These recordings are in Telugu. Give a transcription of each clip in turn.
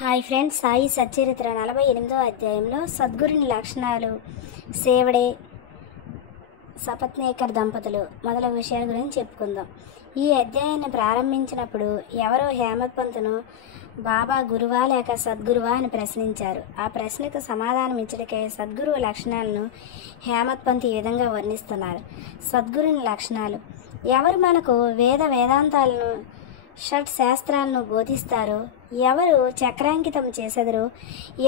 హాయ్ ఫ్రెండ్స్, సాయి సచ్చరిత్ర 48వ అధ్యాయంలో సద్గురుని లక్షణాలు, సేవడే, సపత్నేకర్ దంపతులు మొదలగు విషయాల గురించి చెప్పుకుందాం. ఈ అధ్యాయాన్ని ప్రారంభించినప్పుడు ఎవరో హేమత్ పంతును బాబా గురువా లేక సద్గురువా అని ప్రశ్నించారు. ఆ ప్రశ్నకు సమాధానం ఇచ్చడికే సద్గురువు లక్షణాలను హేమత్ పంత్ ఈ విధంగా వర్ణిస్తున్నారు. సద్గురుని లక్షణాలు: ఎవరు మనకు వేదాంతాలను, షట్ శాస్త్రాలను బోధిస్తారో, ఎవరు చక్రాంకితం చేసెదరో,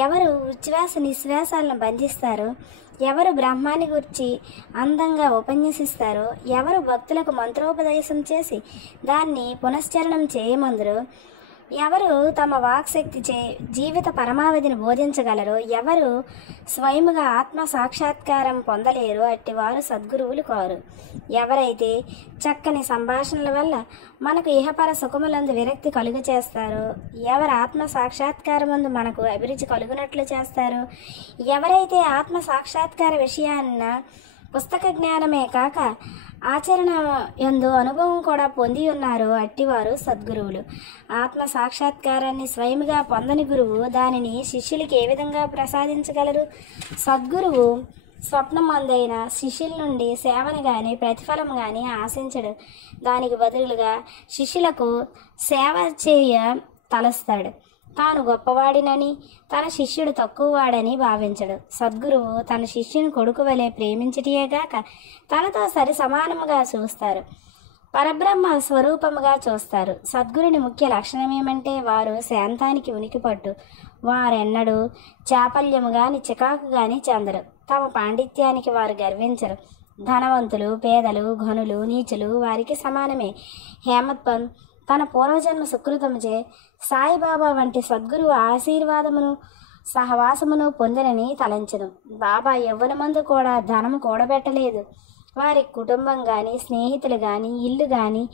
ఎవరు ఉచ్ఛ్వాస నిశ్వాసాలను బంధిస్తారో, ఎవరు బ్రహ్మాన్ని గురించి అందంగా ఉపన్యసిస్తారో, ఎవరు భక్తులకు మంత్రోపదేశం చేసి దాన్ని పునశ్చరణం చేయమందురో, ఎవరు తమ వాక్శక్తి చే జీవిత పరమావధిని బోధించగలరో, ఎవరు స్వయముగా ఆత్మ సాక్షాత్కారం పొందలేరో అట్టివారు సద్గురువులు కారు. ఎవరైతే చక్కని సంభాషణల వల్ల మనకు ఇహపర సుఖములందు విరక్తి కలుగు చేస్తారో, ఎవరు ఆత్మ సాక్షాత్కారమందు మనకు అభిరుచి కలుగునట్లు చేస్తారో, ఎవరైతే ఆత్మ సాక్షాత్కార విషయాన్న పుస్తక జ్ఞానమే కాక ఆచరణ యందు అనుభవం కూడా పొంది ఉన్నారో అట్టివారు సద్గురువులు. ఆత్మ సాక్షాత్కారాన్ని స్వయముగా పొందని గురువు దానిని శిష్యులకి ఏ విధంగా ప్రసాదించగలరు? సద్గురువు స్వప్నమందైన శిష్యుల నుండి సేవను కానీ ప్రతిఫలం కానీ ఆశించడు. దానికి బదులుగా శిష్యులకు సేవ చేయ తలస్తాడు. తాను గొప్పవాడినని, తన శిష్యుడు తక్కువవాడని భావించడు. సద్గురువు తన శిష్యుని కొడుకు వలె ప్రేమించటేగాక తనతో సరి సమానముగా చూస్తారు, పరబ్రహ్మ స్వరూపముగా చూస్తారు. సద్గురుని ముఖ్య లక్షణం ఏమంటే వారు శాంతానికి ఉనికిపట్టు. వారెన్నడూ చాపల్యము గాని చికాకు గాని చెందరు. తమ పాండిత్యానికి వారు గర్వించరు. ధనవంతులు, పేదలు, ఘనులు, నీచులు వారికి సమానమే. హేమత్ పంత్ తన పూర్వజన్మ సుకృతముచే సాయిబాబా వంటి సద్గురువు ఆశీర్వాదమును సహవాసమును పొందినని తలంచెను. బాబా యవ్వనమందు కూడా ధనము కూడబెట్టలేదు. వారి కుటుంబం కానీ, స్నేహితులు కానీ, ఇల్లు కానీ,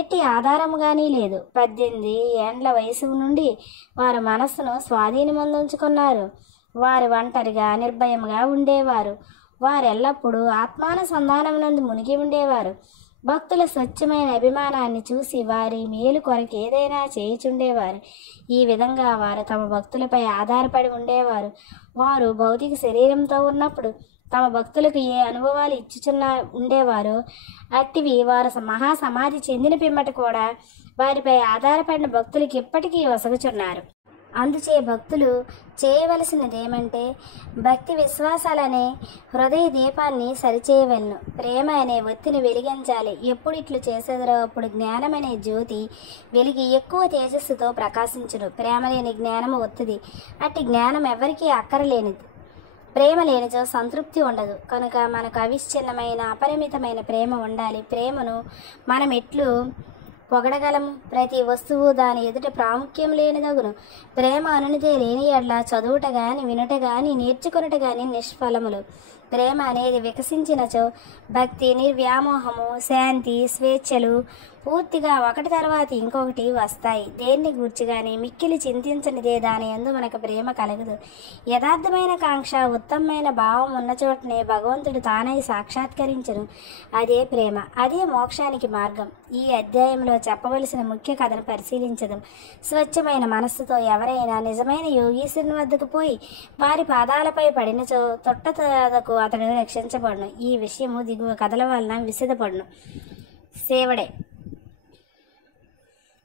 ఎట్టి ఆధారము కానీ లేదు. 18 ఏండ్ల వయసు నుండి వారు మనస్సును స్వాధీనమందుంచుకున్నారు. వారు ఒంటరిగా నిర్భయముగా ఉండేవారు. వారెల్లప్పుడూ ఆత్మానుసంధానమునందు మునిగి ఉండేవారు. భక్తుల స్వచ్ఛమైన అభిమానాన్ని చూసి వారి మేలు కొరకు ఏదైనా చేయుచుండేవారు. ఈ విధంగా వారు తమ భక్తులపై ఆధారపడి ఉండేవారు. వారు భౌతిక శరీరంతో ఉన్నప్పుడు తమ భక్తులకు ఏ అనుభవాలు ఉండేవారో అట్టివి వారు మహాసమాధి చెందిన పిమ్మట కూడా వారిపై ఆధారపడిన భక్తులకి ఇప్పటికీ వసగుచున్నారు. అందుచే భక్తులు చేయవలసినదేమంటే భక్తి విశ్వాసాలనే హృదయ దీపాన్ని సరిచేయవలను. ప్రేమ అనే ఒత్తిని వెలిగించాలి. ఎప్పుడు ఇట్లు చేసేదరో అప్పుడు జ్ఞానం అనే జ్యోతి వెలిగి ఎక్కువ తేజస్సుతో ప్రకాశించును. ప్రేమ లేని జ్ఞానము ఒత్తిది. అట్టి జ్ఞానం ఎవరికీ అక్కరలేనిది. ప్రేమ లేనిచో సంతృప్తి ఉండదు. కనుక మనకు అవిచ్ఛిన్నమైన అపరిమితమైన ప్రేమ ఉండాలి. ప్రేమను మనం ఎట్లు పొగడగలము? ప్రతి వస్తువు దాని ఎదుట ప్రాముఖ్యం లేనిదగును. ప్రేమ అనునితే లేని ఎడ్ల చదువుట గాని, వినుట గాని, నేర్చుకునుట గాని నిష్ఫలములు. ప్రేమ అనేది వికసించినచో భక్తి, నిర్వ్యామోహము, శాంతి, స్వేచ్ఛలు పూర్తిగా ఒకటి తర్వాత ఇంకొకటి వస్తాయి. దేన్ని గూర్చి కానీ మిక్కిలి చింతించనిదే దాని యందు మనకు ప్రేమ కలగదు. యథార్థమైన కాంక్ష, ఉత్తమమైన భావం ఉన్న చోటనే భగవంతుడు తానై సాక్షాత్కరించను. అదే ప్రేమ, అదే మోక్షానికి మార్గం. ఈ అధ్యాయంలో చెప్పవలసిన ముఖ్య కథను పరిశీలించడం. స్వచ్ఛమైన మనస్సుతో ఎవరైనా నిజమైన యోగీశ్వరుని వద్దకు పోయి వారి పాదాలపై పడినచో తొట్టతకు అతడు రక్షించబడును. ఈ విషయము దిగువ కథల వలన విసిదపడును. సేవడే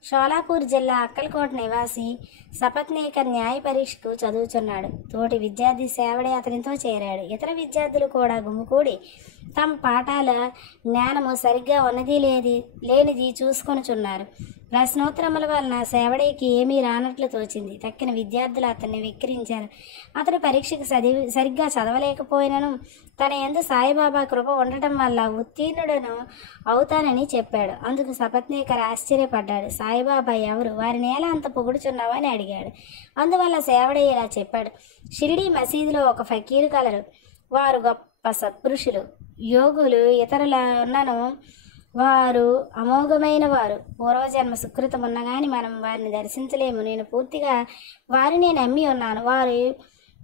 షోలాపూర్ జిల్లా అక్కల్కోట్ నివాసి సపత్నేకర్ న్యాయ పరీక్షకు చదువుచున్నాడు. తోటి విద్యార్థి సేవడే అతనితో చేరాడు. ఇతర విద్యార్థులు కూడా గుమికూడి తమ పాఠాల జ్ఞానము సరిగ్గా ఉన్నది లేనిది చూసుకొనుచున్నారు. ప్రశ్నోత్తరముల వలన సేవడేకి ఏమీ రానట్లు తోచింది. తక్కిన విద్యార్థులు అతన్ని వెక్కిరించారు. అతడు పరీక్షకు సరిగ్గా చదవలేకపోయినను తన యందు సాయిబాబా కృప ఉండటం వల్ల ఉత్తీర్ణుడను అవుతానని చెప్పాడు. అందుకు సపత్నేకర్ ఆశ్చర్యపడ్డాడు. సాయిబాబా ఎవరు? వారిని ఎలా అంత పొగుడుచున్నావని అడిగాడు. అందువల్ల సేవడే ఇలా చెప్పాడు. షిరిడీ మసీదులో ఒక ఫకీరు కలరు. వారు గొప్ప సత్పురుషులు, యోగులు. ఇతరులన్నను వారు అమోఘమైన వారు. పూర్వజన్మ సుకృతం ఉన్నా కానీ మనం వారిని దర్శించలేము. నేను పూర్తిగా వారిని నమ్మి ఉన్నాను.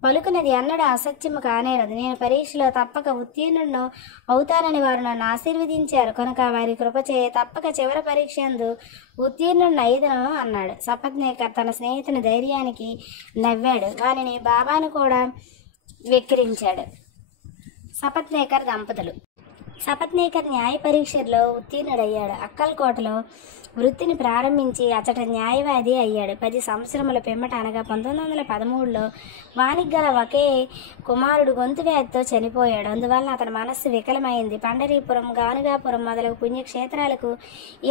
పలుకున్నది ఎన్నడూ అసత్యము కానేరదు. నేను పరీక్షలో తప్పక ఉత్తీర్ణులను అవుతానని వారు నన్ను ఆశీర్వదించారు కనుక వారి కృపచే తప్పక చివరి పరీక్ష యందు ఉత్తీర్ణుడిని అయిదను అన్నాడు. సపత్నేకర్ తన స్నేహితుని ధైర్యానికి నవ్వాడు. వారిని బాబాను కూడా వెక్కిరించాడు. సపత్నేకర్ దంపతులు. సపత్నేకర్ న్యాయ పరీక్షల్లో ఉత్తీర్ణుడయ్యాడు. అక్కల్కోటలో వృత్తిని ప్రారంభించి అచట న్యాయవాది అయ్యాడు. 10 సంవత్సరముల పిమ్మట అనగా 1913లో వానికి గల ఒకే కుమారుడు గొంతు వ్యాధితో చనిపోయాడు. అందువలన అతని మనస్సు వికలమైంది. పండరీపురం, గానుగాపురం మొదలగు పుణ్యక్షేత్రాలకు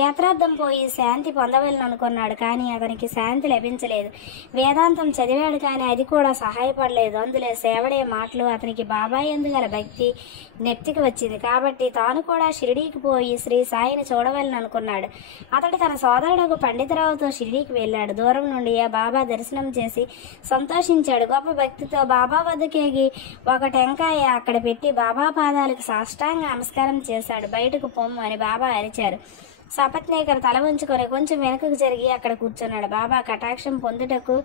యాత్రార్థం పోయి శాంతి పొందవలని అనుకున్నాడు. కానీ అతనికి శాంతి లభించలేదు. వేదాంతం చదివాడు కానీ అది కూడా సహాయపడలేదు. అందులో సేవడే మాటలు అతనికి బాబా యందు గల భక్తి నెప్తికి వచ్చింది. కాబట్టి తాను కూడా షిరిడీకి పోయి శ్రీ సాయిని చూడవాలని అనుకున్నాడు. అతడు తన సోదరుడు పండితరావుతో షిరిడీకి వెళ్ళాడు. దూరం నుండి ఆ బాబా దర్శనం చేసి సంతోషించాడు. గొప్ప భక్తితో బాబా వద్దకేగి ఒక టెంకాయ అక్కడ పెట్టి బాబా పాదాలకు సాష్టాంగ నమస్కారం చేశాడు. బయటకు పొమ్ము అని బాబా అరిచారు. సపత్నేకర్ తల ఉంచుకొని కొంచెం వెనుకకు జరిగి అక్కడ కూర్చున్నాడు. బాబా కటాక్షం పొందుటకు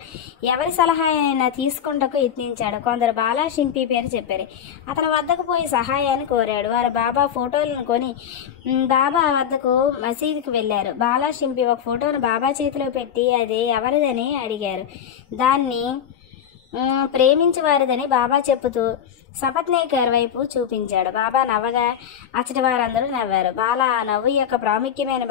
ఎవరి సలహా అయినా తీసుకుంటకు యత్నించాడు. కొందరు బాలా షింపి పేరు చెప్పారు. అతని వద్దకు పోయి సహాయాన్ని కోరాడు. వారు బాబా ఫోటోలను కొని బాబా వద్దకు మసీదుకి వెళ్ళారు. బాలా షింపి ఒక ఫోటోను బాబా చేతిలో పెట్టి అది ఎవరిదని అడిగారు. దాన్ని ప్రేమించి వారిదని బాబా చెప్పుతూ సపత్నేకర్ వైపు చూపించాడు. బాబా నవ్వగా అచ్చటి వారందరూ నవ్వారు. బాలా ఆ నవ్వు యొక్క ప్రాముఖ్యమైన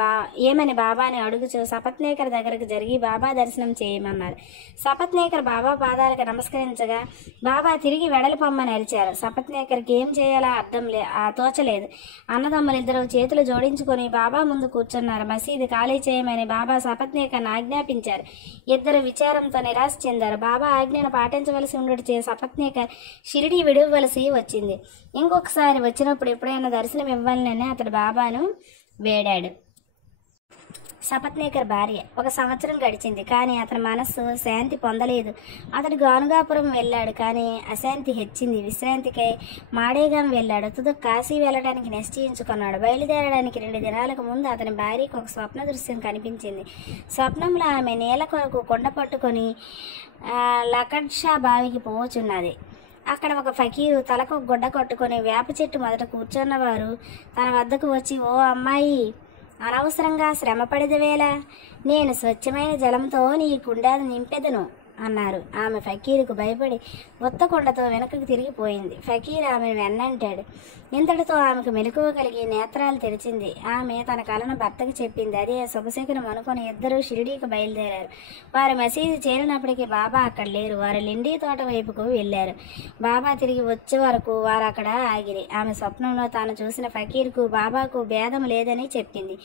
ఏమని బాబాని అడుగుచూ సపత్నేకర్ దగ్గరకు జరిగి బాబా దర్శనం చేయమన్నారు. సపత్నేకర్ బాబా పాదాలకు నమస్కరించగా బాబా తిరిగి వెడలు పొమ్మని అరిచారు. సపత్నేకర్కి ఏం చేయాలో తోచలేదు. అన్నదమ్ములిద్దరూ చేతులు జోడించుకొని బాబా ముందు కూర్చున్నారు. మసీదు ఖాళీ చేయమని బాబా సపత్నేకర్ని ఆజ్ఞాపించారు. ఇద్దరు విచారంతో నిరాశ చెందారు. బాబా ఆజ్ఞను పాటించవలసి ఉండటచే సపత్నేకర్ షిరిడీ విడవలసి వచ్చింది. ఇంకొకసారి వచ్చినప్పుడు ఎప్పుడైనా దర్శనం ఇవ్వాలని అతడు బాబాను వేడాడు. సపత్నేకర్ భార్య. 1 సంవత్సరం గడిచింది కానీ అతని మనస్సు శాంతి పొందలేదు. అతడు గానుగాపురం వెళ్ళాడు కానీ అశాంతి హెచ్చింది. విశ్రాంతికై మాడేగాం వెళ్ళాడు. తుదకు కాశీ వెళ్ళడానికి నిశ్చయించుకున్నాడు. బయలుదేరడానికి 2 దినాలకు ముందు అతని భార్యకు ఒక స్వప్న దృశ్యం కనిపించింది. స్వప్నంలో ఆమె నీళ్ల కొరకు కొండ పట్టుకొని లకడ్షా బావికి పోవచున్నది. అక్కడ ఒక ఫకీరు తలకు గుడ్డ కట్టుకొని వేప చెట్టు మొదట కూర్చున్నవారు తన వద్దకు వచ్చి, ఓ అమ్మాయి, అనవసరంగా శ్రమపడిదవేళ నేను స్వచ్ఛమైన జలంతో నీ కుండాను నింపెదను అన్నారు. ఆమె ఫకీరుకు భయపడి ఉత్తకొండతో వెనకకు తిరిగిపోయింది. ఫకీర్ ఆమెను వెన్నంటాడు. ఇంతటితో ఆమెకు మెలకువ కలిగి నేత్రాలు తెరిచింది. ఆమె తన కలను భర్తకు చెప్పింది. అదే శుభశకునం అనుకుని ఇద్దరూ షిరిడీకి బయలుదేరారు. వారు మసీదు చేరినప్పటికీ బాబా అక్కడ లేరు. వారు లిండీ తోట వైపుకు వెళ్ళారు. బాబా తిరిగి వచ్చే వరకు వారు అక్కడ ఆగిరి. ఆమె స్వప్నంలో తాను చూసిన ఫకీర్కు బాబాకు భేదం లేదని చెప్పింది.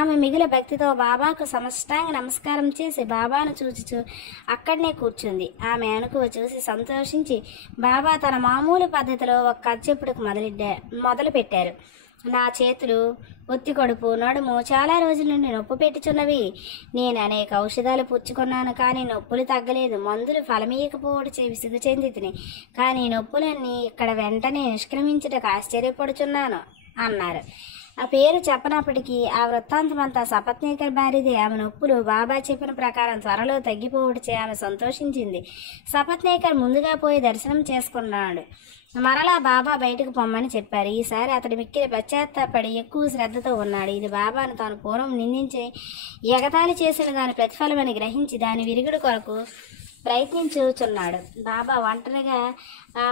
ఆమె మిగిలిన భక్తితో బాబాకు సమష్టాంగ నమస్కారం చేసి బాబాను చూచుచూ అక్కడనే కూర్చుంది. ఆమె అనుకువ చూసి సంతోషించి బాబా తన మామూలు పద్ధతిలో ఒక కథ చెప్పుడుకు మొదలు పెట్టారు. నా చేతులు, ఒత్తి కడుపు, నడుము చాలా రోజుల నుండి నొప్పి పెట్టుచున్నవి. నేను అనేక ఔషధాలు పుచ్చుకున్నాను కానీ నొప్పులు తగ్గలేదు. మందులు ఫలమీయకపోవడం విసుగు చెందితిని. కానీ నొప్పులన్నీ ఇక్కడ వెంటనే నిష్క్రమించుటకు ఆశ్చర్యపడుచున్నాను అన్నారు. ఆ పేరు చెప్పనప్పటికీ ఆ వృత్తాంతమంతా సపత్నేకర్ భార్యదే. ఆమె నొప్పులు బాబా చెప్పిన ప్రకారం త్వరలో తగ్గిపోవటచే ఆమె సంతోషించింది. సపత్నేకర్ ముందుగా పోయి దర్శనం చేసుకున్నాడు. మరలా బాబా బయటకు పొమ్మని చెప్పారు. ఈసారి అతడు మిక్కిలి పశ్చాత్తాపడి ఎక్కువ శ్రద్ధతో ఉన్నాడు. ఇది బాబాను తాను పూర్వం నిందించి ఎగతాళి చేసిన దాని ప్రతిఫలమని గ్రహించి దాని విరుగుడు కొరకు ప్రయత్నించుచున్నాడు. బాబా ఒంటరిగా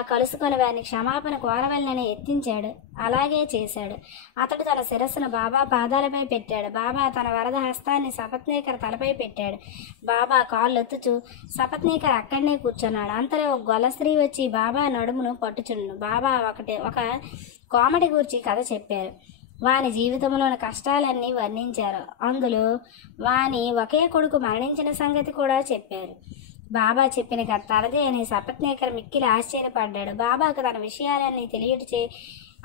కలుసుకొని వారిని క్షమాపణ కోరవలనని ఎత్తించాడు. అలాగే చేశాడు. అతడు తన శిరస్సును బాబా పాదాలపై పెట్టాడు. బాబా తన వరద హస్తాన్ని సపత్నేకర్ తలపై పెట్టాడు. బాబా కాళ్ళొత్తుచు సపత్నేకర్ అక్కడనే కూర్చున్నాడు. అంతలో ఒక గొల్ల స్త్రీ వచ్చి బాబా నడుమును పట్టుచుండు. బాబా ఒక కోమటి గూర్చి కథ చెప్పారు. వాని జీవితంలోని కష్టాలన్నీ వర్ణించారు. అందులో వాని ఒకే కొడుకు మరణించిన సంగతి కూడా చెప్పారు. బాబా చెప్పిన కథ తనదే అని సపత్నేకర్ మిక్కిలి ఆశ్చర్యపడ్డాడు. బాబాకు తన విషయాలన్నీ తెలియటచే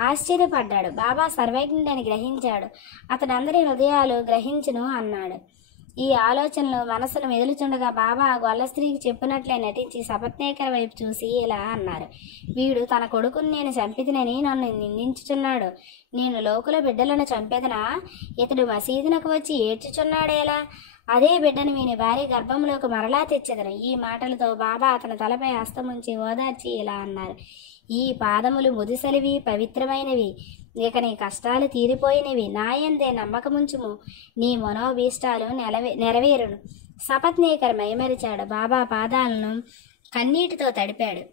ఆశ్చర్యపడ్డాడు. బాబా సర్వజ్ఞుడని గ్రహించాడు. అతడు అందరి హృదయాలు గ్రహించును అన్నాడు. ఈ ఆలోచనలు మనసును మెదులుచుండగా బాబా ఆ గొల్ల స్త్రీకి చెప్పినట్లే నటించి సపత్నేకర్ వైపు చూసి ఇలా అన్నారు. వీడు తన కొడుకుని నేను చంపితినని నన్ను నిందించుచున్నాడు. నేను లోకుల బిడ్డలను చంపెదనా? ఇతడు మసీదునకు వచ్చి ఏడ్చుచున్నాడేలా? అదే బిడ్డను వీని భార్య గర్భంలోకి మరలా తెచ్చెదను. ఈ మాటలతో బాబా అతని తలపై హస్తముంచి ఓదార్చి ఇలా అన్నారు: ఈ పాదములు ముదిసలివి, పవిత్రమైనవి. ఇక నీ కష్టాలు తీరిపోయినవి. నాయందే నమ్మకముంచుము, నీ మనోభీష్టాలు నెరవేరును. సపత్నీకర్ మైమరిచాడు. బాబా పాదాలను కన్నీటితో తడిపాడు.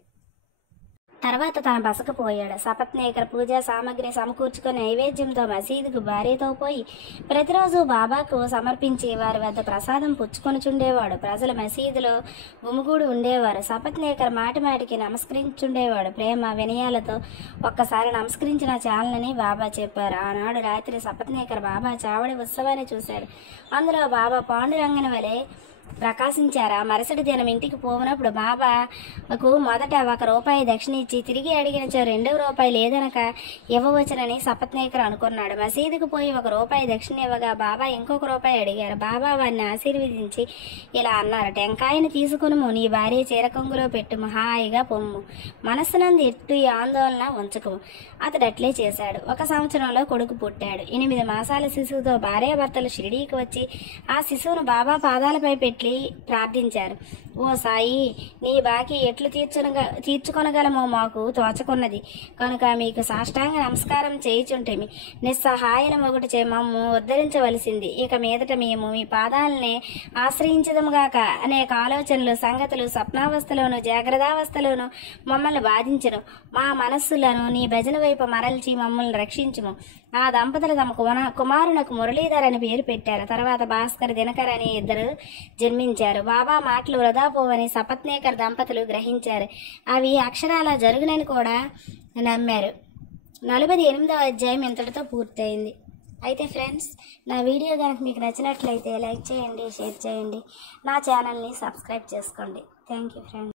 తర్వాత తన బసకు పోయాడు. సపత్నేకర్ పూజా సామాగ్రి సమకూర్చుకుని నైవేద్యంతో మసీదుకు భార్యతో పోయి ప్రతిరోజు బాబాకు సమర్పించి వారి వద్ద ప్రసాదం పుచ్చుకొనుచుండేవాడు. ప్రజలు మసీదులో గుమిగూడి ఉండేవారు. సపత్నేకర్ మాటి మాటికి నమస్కరించుండేవాడు. ప్రేమ వినయాలతో ఒక్కసారి నమస్కరించిన చాలనని బాబా చెప్పారు. ఆనాడు రాత్రి సపత్నేకర్ బాబా చావడి ఉత్సవాన్ని చూశాడు. అందులో బాబా పాండురంగని వలె ప్రకాశించారు. ఆ మరుసటి దినం ఇంటికి పోయినప్పుడు బాబాకు మొదట ₹1 దక్షిణ ఇచ్చి తిరిగి అడిగినచో ₹2 లేదనక ఇవ్వవచ్చునని సపత్నేకర్ అనుకున్నాడు. మసీదుకు పోయి ₹1 దక్షిణ ఇవ్వగా బాబా ఇంకొక ₹1 అడిగారు. బాబా వారిని ఆశీర్వదించి ఇలా అన్నారు: టెంకాయని తీసుకును, నీ భార్య చీరకొంగులో పెట్టుము, హాయిగా పొమ్ము, మనస్సునందు ఎట్టు ఆందోళన ఉంచకము. అతడు అట్లే చేశాడు. 1 సంవత్సరంలో కొడుకు పుట్టాడు. 8 మాసాల శిశువుతో భార్యాభర్తలు షిరిడీకి వచ్చి ఆ శిశువును బాబా పాదాలపై పెట్టి ప్రార్థించారు. ఓ సాయి, నీ బాకీ ఎట్లు తీర్చుకొనగలమో మాకు తోచకున్నది కనుక మీకు సాష్టాంగ నమస్కారం చేయుచుంటేమి. నిస్సహాయన ఒకటి మమ్ము ఉద్ధరించవలసింది. ఇక మీదట మేము మీ పాదాలనే ఆశ్రయించదముగాక. అనేక ఆలోచనలు, సంగతులు స్వప్నావస్థలోను జాగ్రత్తావస్థలోను మమ్మల్ని బాధించను. మా మనస్సులను నీ భజన వైపు మరల్చి మమ్మల్ని రక్షించుము. ఆ దంపతులు తమ కుమారునకు మురళీధర్ అని పేరు పెట్టారు. తర్వాత భాస్కర్, దినకర్ అని 2 జన్మించారు. బాబా మాటలు వృధా పోవని సపత్నేకర్ దంపతులు గ్రహించారు. అవి అక్షరాలా జరుగునని కూడా నమ్మారు. 48వ అధ్యాయం ఇంతటితో పూర్తయింది. అయితే ఫ్రెండ్స్, నా వీడియో కనుక మీకు నచ్చినట్లయితే లైక్ చేయండి, షేర్ చేయండి, నా ఛానల్ని సబ్స్క్రైబ్ చేసుకోండి. Thank you friends.